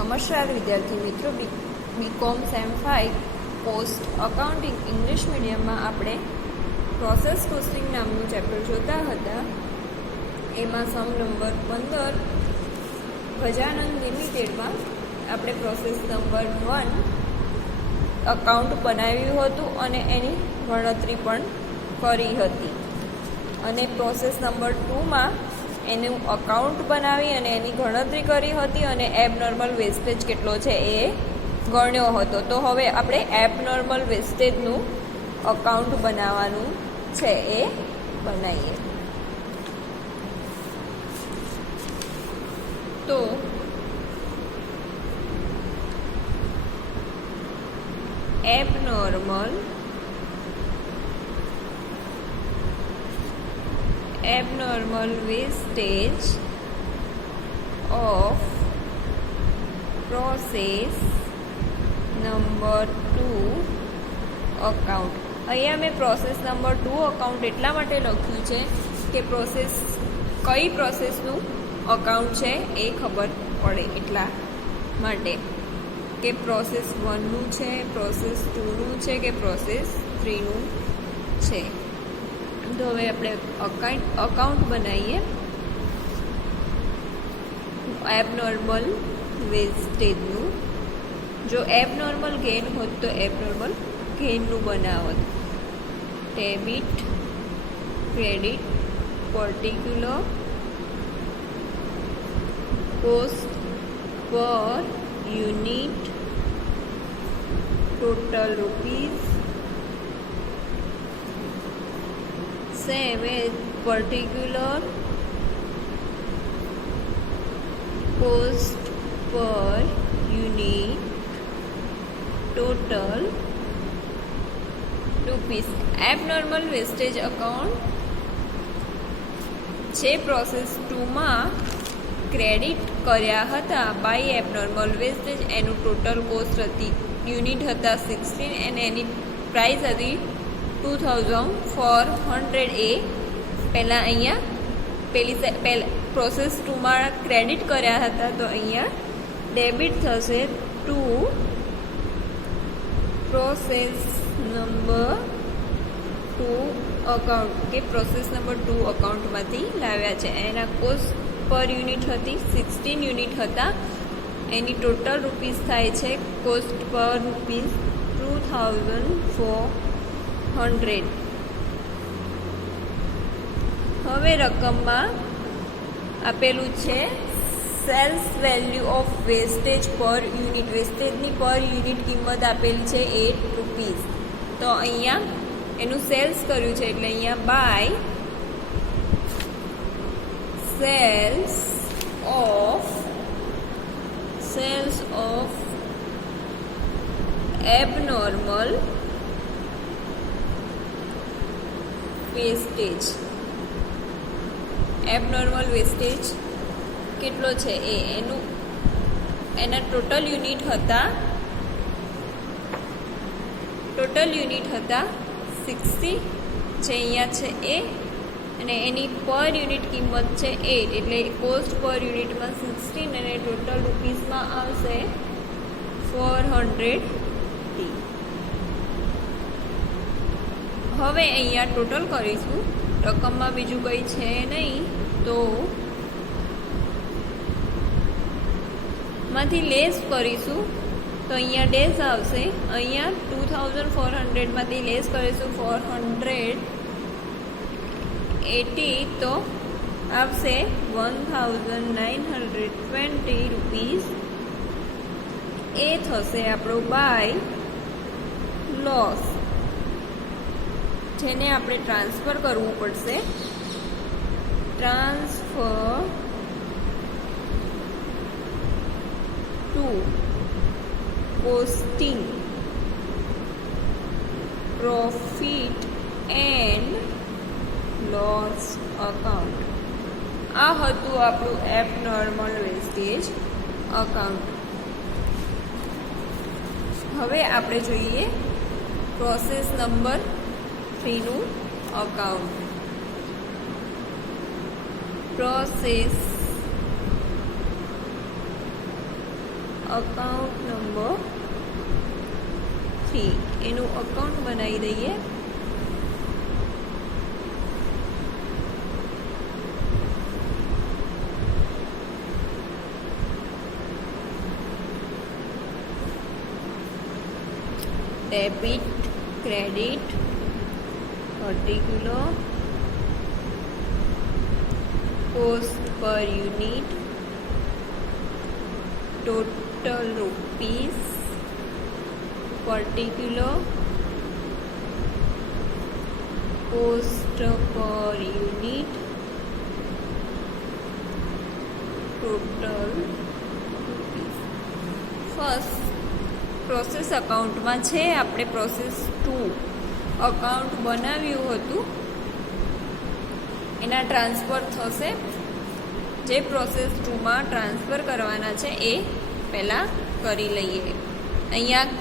નમસ્કાર વિદ્યાર્થી મિત્રો, BCom sem 5 post accounting English મીડિયમમાં આપણે પ્રોસેસ કોસ્ટિંગ નામનું ચેપ્ટર જોતા હતા. એમાં સમ નંબર 15 ગજાનંદ લિમિટેડમાં આપણે પ્રોસેસ નંબર 1 અકાઉન્ટ બનાવ્યું હતું અને એની ગણતરી પણ કરી હતી. અને પ્રોસેસ નંબર 2માં એનું અકાઉન્ટ બનાવી અને એની ગણતરી કરી હતી અને એબનોર્મલ વેસ્ટેજ કેટલો છે એ ગણ્યો હતો. તો હવે આપણે એબનોર્મલ વેસ્ટેજનું અકાઉન્ટ બનાવવાનું છે, એ બનાવીએ. તો abnormal wastage of process number 2 account. અહીંયા મેં પ્રોસેસ નંબર 2 અકાઉન્ટ એટલા માટે લખ્યું છે કે કઈ પ્રોસેસનું અકાઉન્ટ છે એ ખબર પડે એટલા માટે, કે પ્રોસેસ 1નું છે, પ્રોસેસ 2નું છે કે પ્રોસેસ 3નું છે. તો હવે આપણે અકાઉન્ટ બનાવીએ એબનોર્મલ વેસ્ટેજનું. જો એબનોર્મલ ગેઇન હોત તો એબનોર્મલ ગેઇનનું બનાવત. Debit, credit, particular cost per unit, total rupees, same as particular cost per unit, total rupees. Abnormal wastage account જે પ્રોસેસ 2માં ક્રેડિટ કર્યા હતા બાય એબનોર્મલ વેસ્ટેજ, એનું ટોટલ કોસ્ટ હતી, યુનિટ હતા 16 અને એની પ્રાઇસ હતી 2400. એ પહેલાં અહીંયા પ્રોસેસ 2માં ક્રેડિટ કર્યા હતા, તો અહીંયા ડેબિટ થશે ટુ પ્રોસેસ નંબર 2 અકાઉન્ટ, કે પ્રોસેસ નંબર 2 અકાઉન્ટમાંથી લાવ્યા છે. એના કોસ્ટ પર યુનિટ હતી 16 યુનિટ હતા, એની ટોટલ રૂપીસ થાય છે કોસ્ટ પર રૂપીસ 2400. હવે રકમમાં આપેલું છે સેલ્સ વેલ્યુ ઓફ વેસ્ટેજ પર યુનિટ. વેસ્ટેજની પર યુનિટ કિંમત આપેલી છે 8 રૂપીસ. તો અહીંયા એનું સેલ્સ કર્યું છે એટલે અહીંયા by sales of abnormal wastage. Abnormal wastage કેટલો છે એના ટોટલ યુનિટ હતા 60 જે અહીંયા છે એ, અને એની પર યુનિટ કિંમત છે 8, એટલે કોસ્ટ પર યુનિટમાં 16 અને ટોટલ રૂપીસમાં આવશે 400. હવે અહીંયા ટોટલ કરીશું, રકમમાં બીજું કંઈ છે નહીં, તો માંથી લેસ કરીશું તો અહીંયા ડેઝ આવશે. અહીંયા 2400 માંથી લેસ કરીશું 480, તો આવશે 1920 રૂપીસ. એ થશે આપણો બાય લોસ, જેને આપણે ટ્રાન્સફર કરવું પડશે. Transfer to costing profit and loss account. આ હતું આપણું એબનોર્મલ વેસ્ટેજ અકાઉન્ટ. હવે આપણે જોઈએ પ્રોસેસ નંબર 3નું અકાઉન્ટ. process અકાઉન્ટ નંબર 3 એનું અકાઉન્ટ બનાવી દઈએ. Debit, credit, particular, cost per unit, total rupees, particular, cost per unit, total rupees. First process અકાઉન્ટમાં છે આપણે પ્રોસેસ 2 અકાઉન્ટ બનાવ્યું હતું એના ટ્રાન્સફર થશે. જે પ્રોસેસ 2માં ટ્રાન્સફર કરવાના છે એ પહેલાં કરી લઈએ. અહીંયા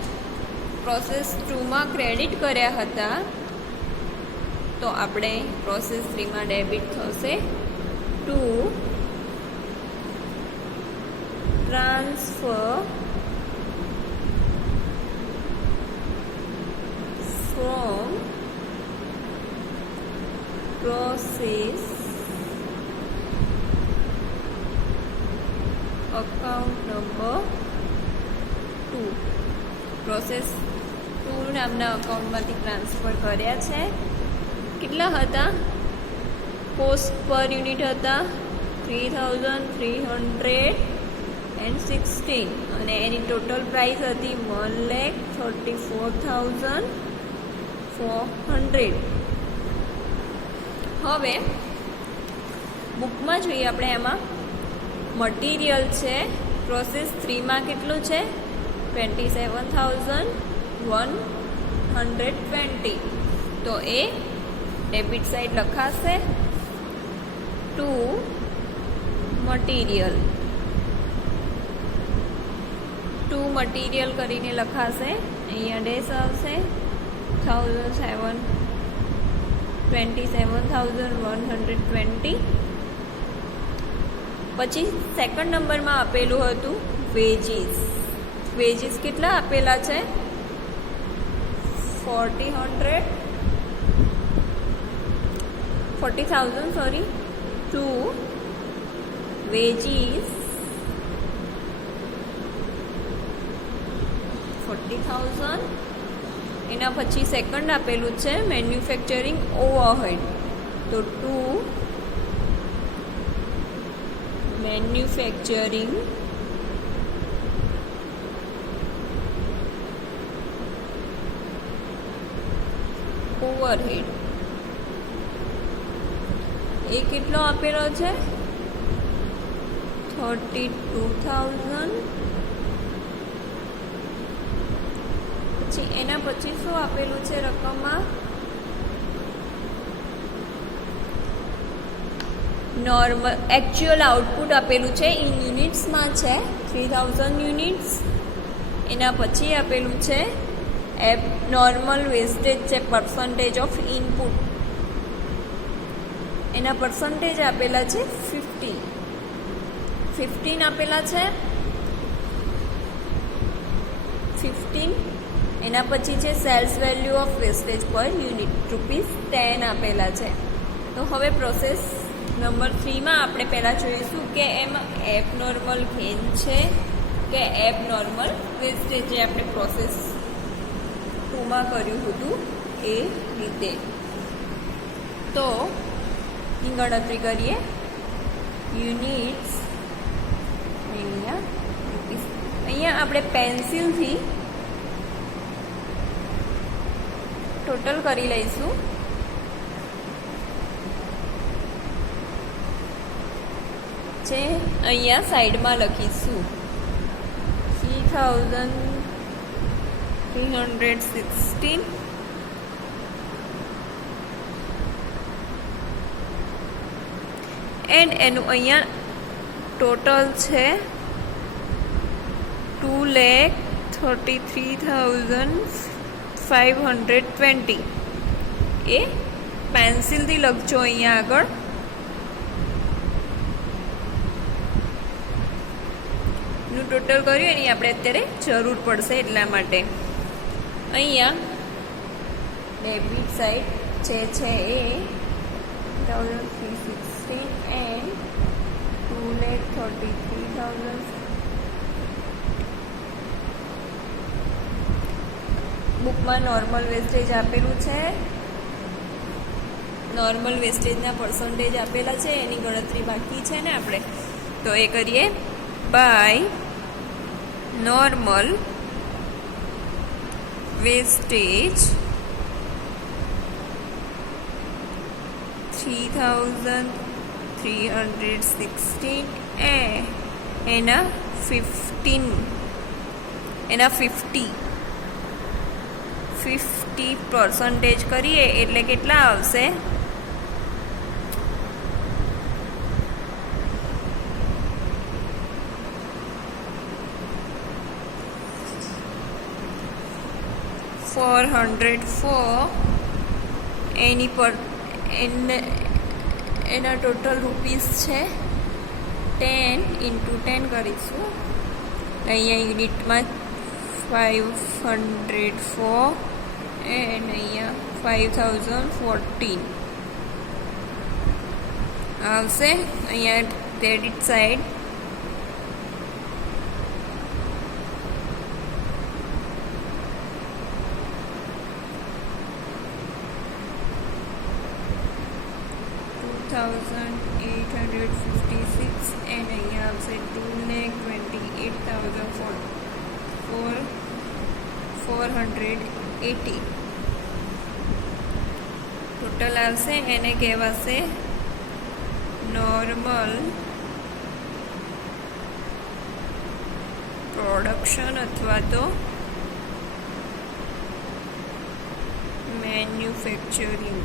પ્રોસેસ 2માં ક્રેડિટ કર્યા હતા તો આપણે પ્રોસેસ 3માં ડેબિટ થશે. 2 transfer from process account number 2 process 2 નામના અકાઉન્ટમાંથી ટ્રાન્સફર કર્યા છે. કેટલા હતા? કોસ્ટ પર યુનિટ હતા 3316 અને એની ટોટલ પ્રાઇસ હતી 1,34,400. હવે બુકમાં જોઈએ આપણે. એમાં મટીરિયલ છે પ્રોસેસ 3માં કેટલું છે? 27,120. તો એ ડેબિટ સાઈડ લખાશે. 2 મટીરિયલ કરીને લખાશે. અહીંયા ડેશ આવશે. 27,120. પછી સેકન્ડ નંબરમાં આપેલું હતું વેજીસ કેટલા આપેલા છે? 40,000 સોરી. 2 વેજીસ 40,000. એના પછી સેકન્ડ આપેલું છે મેન્યુફેક્ચરિંગ ઓવરહેડ. તો 2 મેન્યુફેક્ચરિંગ ઓવરહેડ એ કેટલો આપેલો છે? 32,000. પછી એના પછી શું આપેલું છે રકમમાં? નોર્મલ એકચ્યુઅલ આઉટપુટ આપેલું છે ઇન યુનિટ્સમાં છે 3000 યુનિટ્સ. એના પછી આપેલું છે એબ નોર્મલ વેસ્ટેજ છે પર્સન્ટેજ ઓફ ઇનપુટ. એના પર્સન્ટેજ આપેલા છે 15 આપેલા છે 15. એના પછી છે સેલ્સ વેલ્યુ ઓફ વેસ્ટેજ પર યુનિટ ₹10 આપેલા છે. તો હવે પ્રોસેસ નંબર 3માં આપણે પહેલાં જોઈશું કે એમાં એબ નોર્મલ ગેઇન છે કે એબ નોર્મલ વેસ્ટેજ જે આપણે પ્રોસેસ 2માં કર્યું હતું એ રીતે. તો ની ગણતરી કરીએ. યુનિટ્સ અહીંયા આપણે પેન્સિલથી ટોટલ કરી લઈશું. જે અહીંયા સાઈડમાં લખીશું 3,316. એન્ડ એનું અહીંયા ટોટલ છે 2,33,520. એ પેન્સિલથી લખજો અહીંયા આગળ. એનું ટોટલ કર્યું એની આપણે અત્યારે જરૂર પડશે એટલા માટે અહીંયા ડેબિટ સાઇડ જે છે એ 1316 એન્ડ 2,33,000 બુકમાં નોર્મલ વેસ્ટેજ આપેલું છે, નોર્મલ વેસ્ટેજના પર્સન્ટેજ આપેલા છે, એની ગણતરી બાકી છે ને આપણે, તો એ કરીએ. બાય નોર્મલ વેસ્ટેજ 3,316 એના 50% કરીએ એટલે કેટલા આવશે? 404 એના ટોટલ રૂપીસ છે 10 × 10 કરીશું. અહીંયા યુનિટમાં 504 એન્ડ અહીંયા 5014 આવશે. અહીંયા ક્રેડિટ સાઇડ $2,856 એન્ડ અહીંયા આવશે 2,28,480 ટોટલ આવશે. એને કહેવાશે નોર્મલ પ્રોડક્શન અથવા તો મેન્યુફેક્ચરિંગ.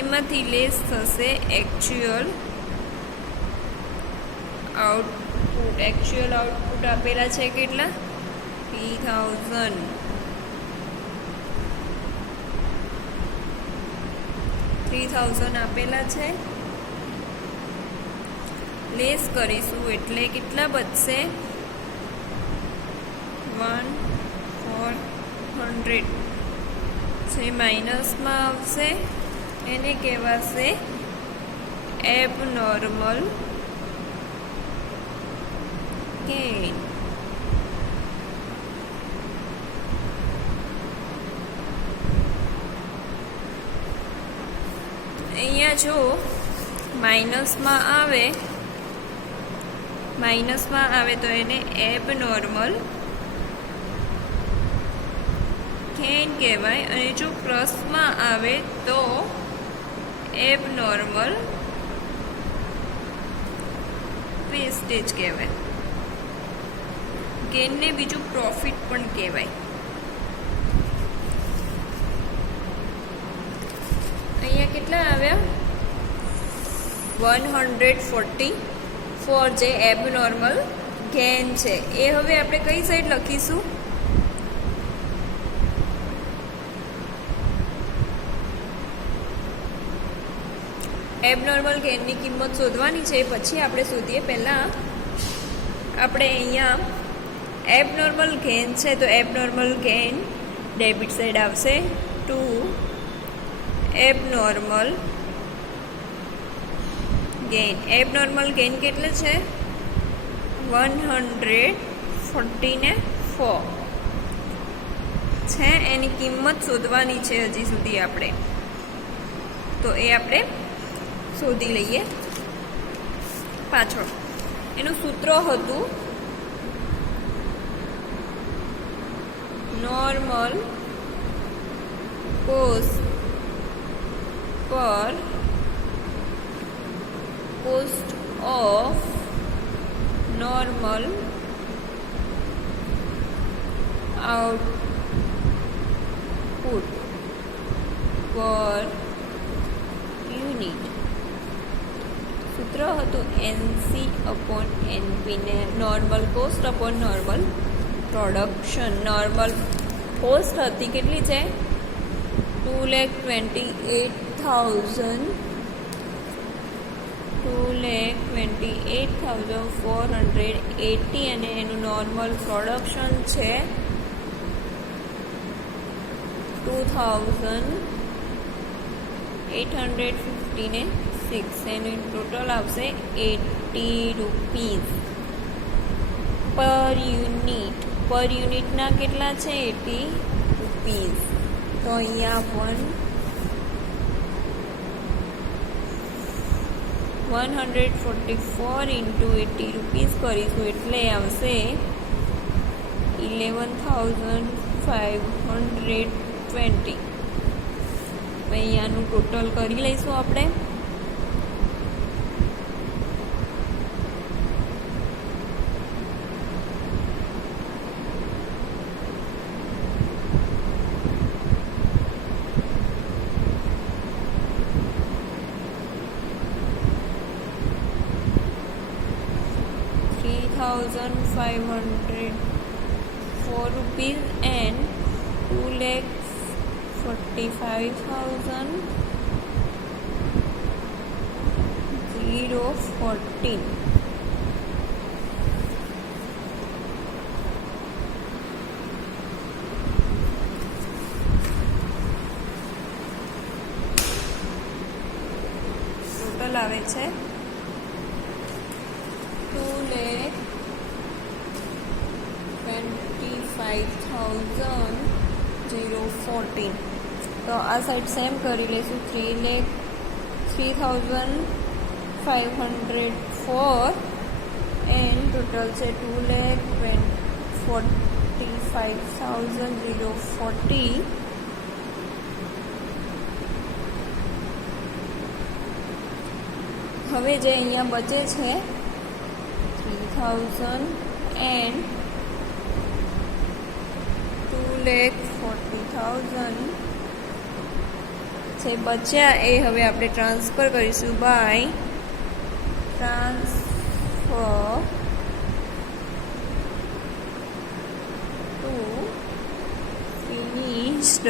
એમાંથી લેસ થશે એકચ્યુઅલ આઉટપુટ. એકચ્યુઅલ આઉટપુટ આપેલા છે કેટલા? 3,000. આપેલા છે. લેસ કરીશું એટલે કેટલા બચશે? 1,400 જે માઇનસમાં આવશે એને કહેવાશે એબનોર્મલ ગેઇન. અહીંયા જો માઇનસમાં આવે તો એને એબનોર્મલ ગેઇન કહેવાય, અને જો પ્લસમાં આવે તો એબનોર્મલ વેસ્ટેજ કહેવાય. ગેઇનને બીજું પ્રોફિટ પણ કહેવાય. અહીંયા કેટલા આવ્યા? 144 જે એબનોર્મલ ગેઇન છે. એ હવે આપણે કઈ સાઈડ લખીશું? એબનોર્મલ ગેઇનની કિંમત શોધવાની છે, પછી આપણે શોધીએ. પહેલાં આપણે અહીંયા એબનોર્મલ ગેઇન છે તો એબનોર્મલ ગેઇન ડેબિટ સાઈડ આવશે. 2 એબનોર્મલ ગેઇન. એબનોર્મલ ગેઇન કેટલા છે? 144 છે. એની કિંમત શોધવાની છે હજી સુધી આપણે, તો એ આપણે શોધી લઈએ. પાછળ એનું સૂત્ર હતું નોર્મલ કોસ્ટ પર કોસ્ટ ઓફ નોર્મલ આઉટપુટ પર યુનિટ. સૂત્ર હતું NC/NP ને normal cost upon normal production. Normal cost હતી કેટલી છે? 2,28,480 2,28,480 અને એનું નોર્મલ પ્રોડક્શન છે 2,856 એનું ટોટલ આવશે 80 રૂપીઝ પર યુનિટના કેટલા છે 80 રૂપીઝ. તો અહીંયા પણ 144 × 80 રૂપીઝ કરીશું એટલે આવશે 11,520. અહીંયાનું ટોટલ કરી લઈશું આપણે. ₹504 and 2,45,014. ટોટલ આવે છે 2,25,014. તો આ સાઈડ સેમ કરી લઈશું 3,05,004 એન્ડ ટોટલ છે 2,45,040. હવે જે અહીંયા બચે છે 3,000 એન્ડ 2,40,000 જે બચ્યા એ હવે આપણે ટ્રાન્સફર કરીશું by transfer to finished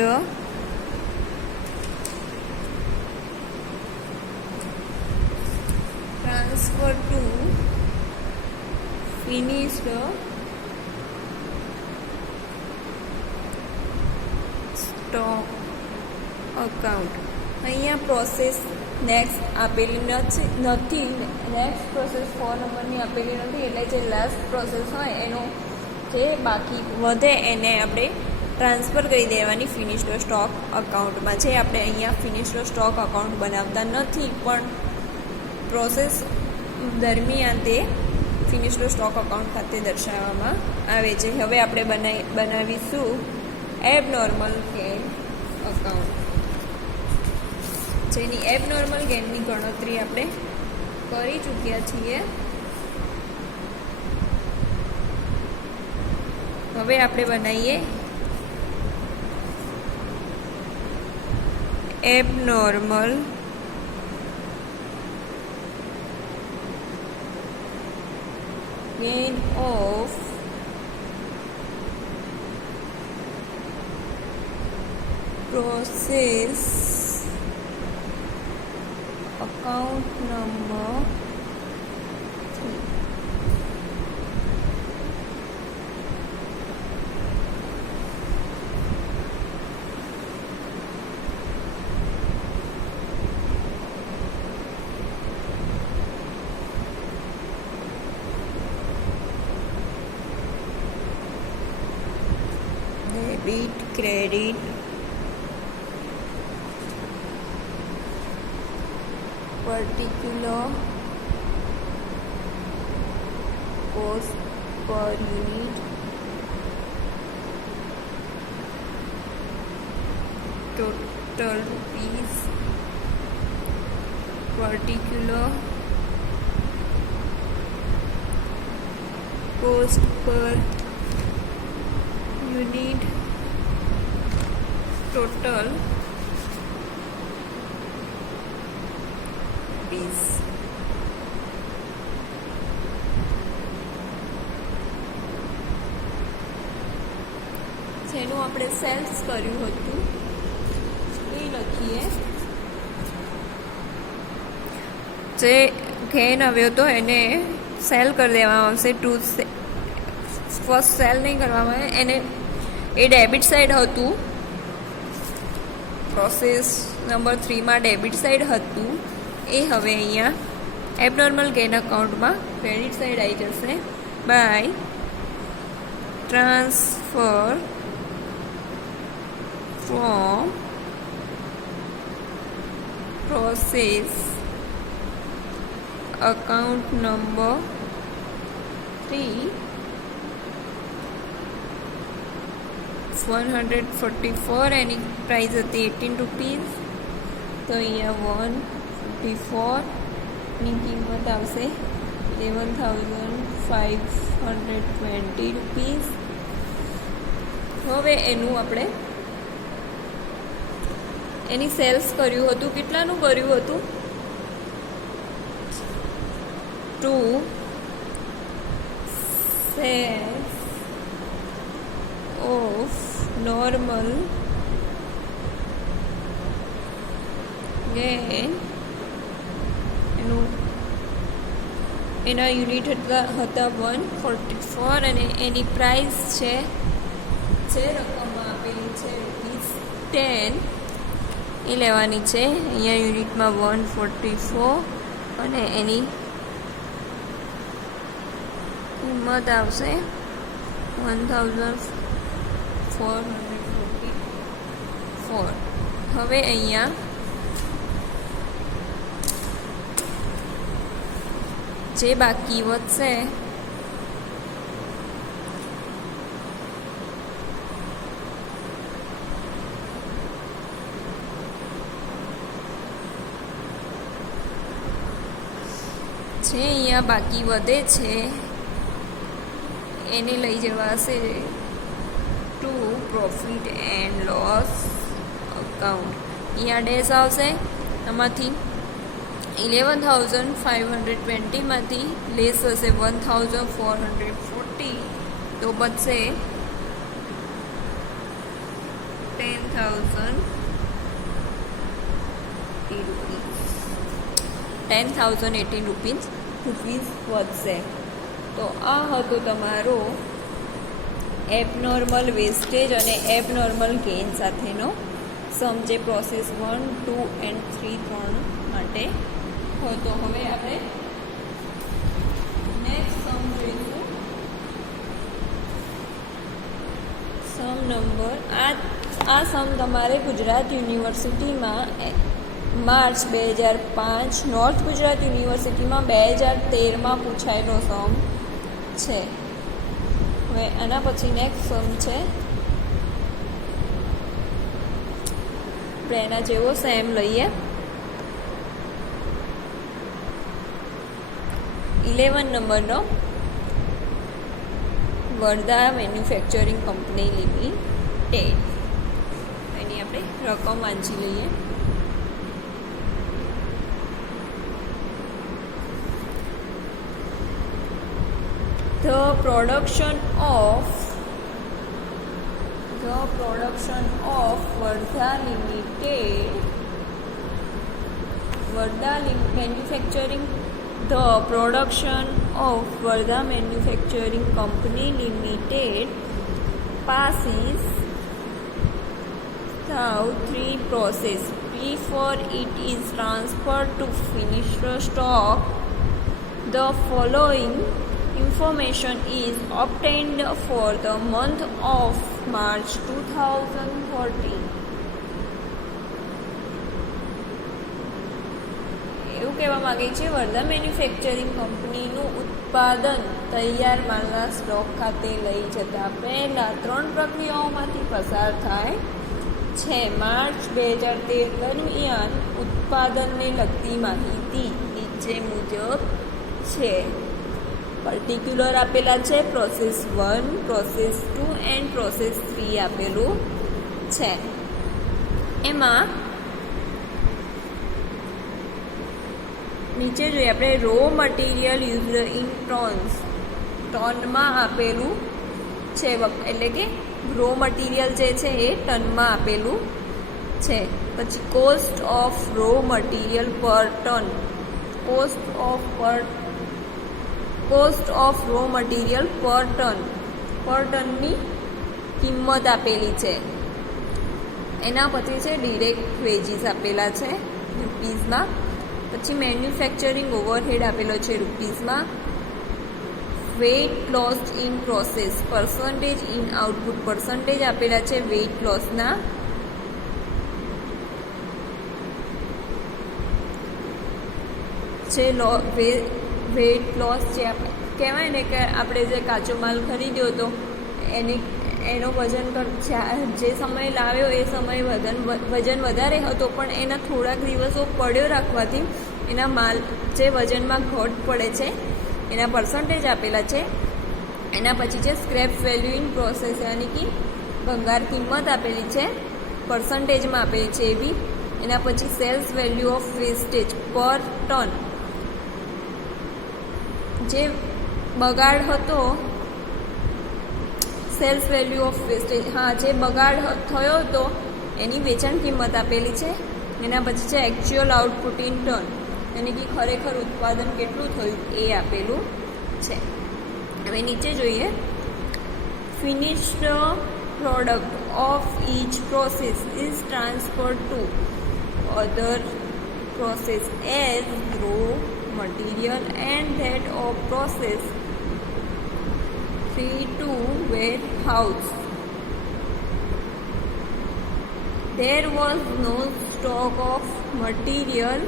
stock account. અહીંયા પ્રોસેસ નેક્સ્ટ આપેલી નથી. નેક્સ્ટ પ્રોસેસ 4 નંબરની આપેલી નથી એટલે જે લાસ્ટ પ્રોસેસ હોય એનો જે બાકી વધે એને આપણે ટ્રાન્સફર કરી દેવાની ફિનિશ્ડ સ્ટોક અકાઉન્ટમાં. જે આપણે અહીંયા ફિનિશ્ડ સ્ટોક અકાઉન્ટ બનાવતા નથી પણ પ્રોસેસ દરમિયાન તે ફિનિશ્ડ સ્ટોક અકાઉન્ટ ખાતે દર્શાવવામાં આવે છે. હવે આપણે બનાવીશું એબનોર્મલ ગેઇન અકાઉન્ટ, જેની એબનોર્મલ ગેઇનની ગણતરી આપણે કરી ચૂક્યા છીએ. હવે આપણે બનાવીએ abnormal gain of process account number 3. Debit, credit, particular cost per unit, total rupees, particular cost per unit, total rupees. જેનું આપણે સેલ્સ કર્યું હતું એ લખીએ. જે ગેઇન આવ્યો હતો એને સેલ કરી દેવામાં આવશે. ફર્સ્ટ સેલ નહીં કરવામાં આવે, એને એ ડેબિટ સાઈડ હતું. પ્રોસેસ નંબર 3માં ડેબિટ સાઈડ હતું, એ હવે અહીંયા એબનોર્મલ ગેઇન અકાઉન્ટમાં ક્રેડિટ સાઈડ આવી જશે by transfer from process account number 3 144. એની પ્રાઇસ હતી 18 રૂપીઝ. તો અહીંયા 144ની કિંમત આવશે 11,520 રૂપીઝ. હવે એનું આપણે એની સેલ્સ કર્યું હતું. કેટલાનું કર્યું હતું? 2 sales of normal gain. એના યુનિટ હતા 144 અને એની પ્રાઇસ છે જે રકમમાં આપેલી છે ₹10 એ લેવાની છે. અહીંયા યુનિટમાં 144 અને એની કિંમત આવશે 1,444. હવે અહીંયા જે બાકી વધશે બાકી વધે છે એને લઈ જવાશે to profit and loss account. અહીંયા ડેશ આવશે. આમાંથી 11,520 માંથી લેસ હશે 1,440, તો બચશે 10,018 રૂપીઝ વધશે. તો આ હતો તમારો એબનોર્મલ વેસ્ટેજ અને એબનોર્મલ ગેઇન સાથેનો સમ, જે પ્રોસેસ 1, 2 એન્ડ 3 માટે હતો. હવે આપણે નેક્સ્ટ સમ જોઈશું. સમ નંબર આ સમ તમારે ગુજરાત યુનિવર્સિટીમાં માર્ચ 2005 નોર્થ ગુજરાત યુનિવર્સિટીમાં 2013માં પૂછાયેલો સમ છે. હવે આના પછી નેક્સ્ટ સમ છે. આપણે એના જેવો સેમ લઈએ. 11 નંબરનો વર્ધા મેન્યુફેક્ચરિંગ કંપની લિમિટેડ. એની આપણે રકમ વાંચી લઈએ. The production of Vardha Manufacturing Company Limited passes through 3 processes. Before it is transferred to finished stock, the following information is obtained for the month of March 2013. એવું કહેવા માગે છે, વર્ધા મેન્યુફેક્ચરિંગ કંપનીનું ઉત્પાદન તૈયાર માલના સ્ટોક ખાતે લઈ જતા પહેલાં 3 પ્રક્રિયાઓમાંથી પસાર થાય છે. માર્ચ 2013 દરમિયાન ઉત્પાદનને લગતી માહિતી નીચે મુજબ છે. પર્ટિક્યુલર આપેલા છે. પ્રોસેસ 1, પ્રોસેસ 2 એન્ડ પ્રોસેસ 3 આપેલું છે. એમાં નીચે જોઈએ આપણે રો મટીરિયલ યુઝડ ઇન ટનમાં આપેલું છે, એટલે કે રો મટીરિયલ જે છે એ ટનમાં આપેલું છે. પછી cost of raw material per ton, cost of raw material per ટનની કિંમત આપેલી છે. એના પછી છે ડિરેક્ટ વેજીસ આપેલા છે રૂપીઝમાં. પછી મેન્યુફેક્ચરિંગ ઓવરહેડ આપેલો છે રૂપીઝમાં. Weight lost in process, percentage in output, percentage આપેલા છે વેઇટ લોસના. છે વેઇટ લોસ જે કહેવાય ને કે આપણે જે કાચો માલ ખરીદ્યો હતો એનો વજન જે સમય લાવ્યો એ સમયે વજન વધારે હતો, પણ એના થોડાક દિવસો પડ્યો રાખવાથી એના માલ જે વજનમાં ઘટ પડે છે એના પર્સન્ટેજ આપેલા છે. એના પછી છે સ્ક્રેપ વેલ્યુ ઇન પ્રોસેસ, યાની કે ભંગાર કિંમત આપેલી છે, પર્સન્ટેજમાં આપેલી છે એવી. એના પછી સેલ્સ વેલ્યુ ઓફ વેસ્ટેજ પર ટન, જે બગાડ હતો, સેલ્સ વેલ્યુ ઓફ વેસ્ટેજ, જે બગાડ થયો હતો એની વેચાણ કિંમત આપેલી છે. એના પછી છે એકચ્યુઅલ આઉટપુટ ઇન ટન, યાની કે ખરેખર ઉત્પાદન કેટલું થયું એ આપેલું છે. હવે નીચે જોઈએ. Finished product of each process is transferred to other process as raw material and that of process free to warehouse. There was no stock of material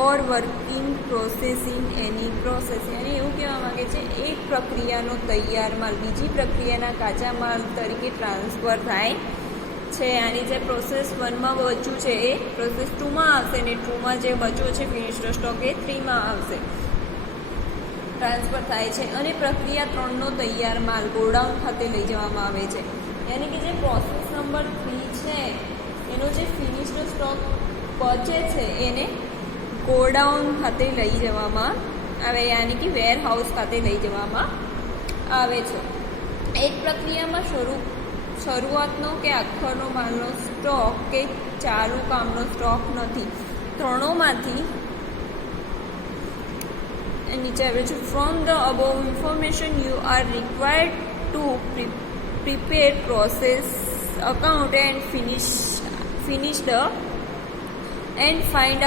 or work in process in any process. યાની એવું કહેવા માગે છે એક પ્રક્રિયાનો તૈયાર માલ બીજી પ્રક્રિયાના કાચા માલ તરીકે ટ્રાન્સફર થાય છે. આની જે પ્રોસેસ 1માં બચ્યું છે એ પ્રોસેસ 2માં આવશે, ને 2માં જે બચ્યો છે ફિનિશ્ડ સ્ટોક એ 3માં આવશે, ટ્રાન્સફર થાય છે. અને પ્રક્રિયા 3નો તૈયાર માલ ગોડાઉન ખાતે લઈ જવામાં આવે છે. યાની કે જે પ્રોસેસ નંબર 3 છે એનો જે ફિનિશ્ડ સ્ટોક બચે છે એને ગોડાઉન ખાતે લઈ જવામાં આવે, યાની કે વેર હાઉસ ખાતે લઈ જવામાં આવે છે. એક પ્રક્રિયામાં શરૂઆતનો કે આખરનો માલનો સ્ટોક કે ચાલુ કામનો સ્ટોક નથી. ત્રણોમાંથી નીચે આવે છે. From the above information you are required to prepare process account and finish and find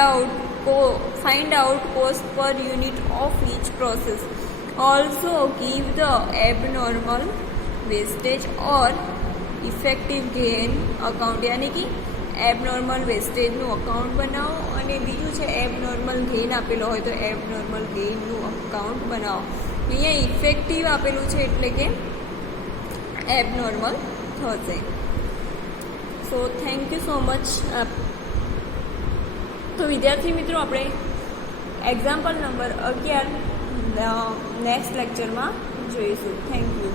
out cost per unit of each process. Also give the abnormal wastage or effective gain account, યાની કે abnormal વેસ્ટેજનું account બનાવો, અને બીજું છે abnormal gain આપેલો હોય તો abnormal ગેઇનનું account બનાવો. અહીંયા ઇફેક્ટિવ આપેલું છે એટલે કે એબનોર્મલ થશે. So thank you so much. તો વિદ્યાર્થી મિત્રો, આપણે એક્ઝામ્પલ નંબર 11 નેક્સ્ટ લેક્ચરમાં જોઈશું. Thank you.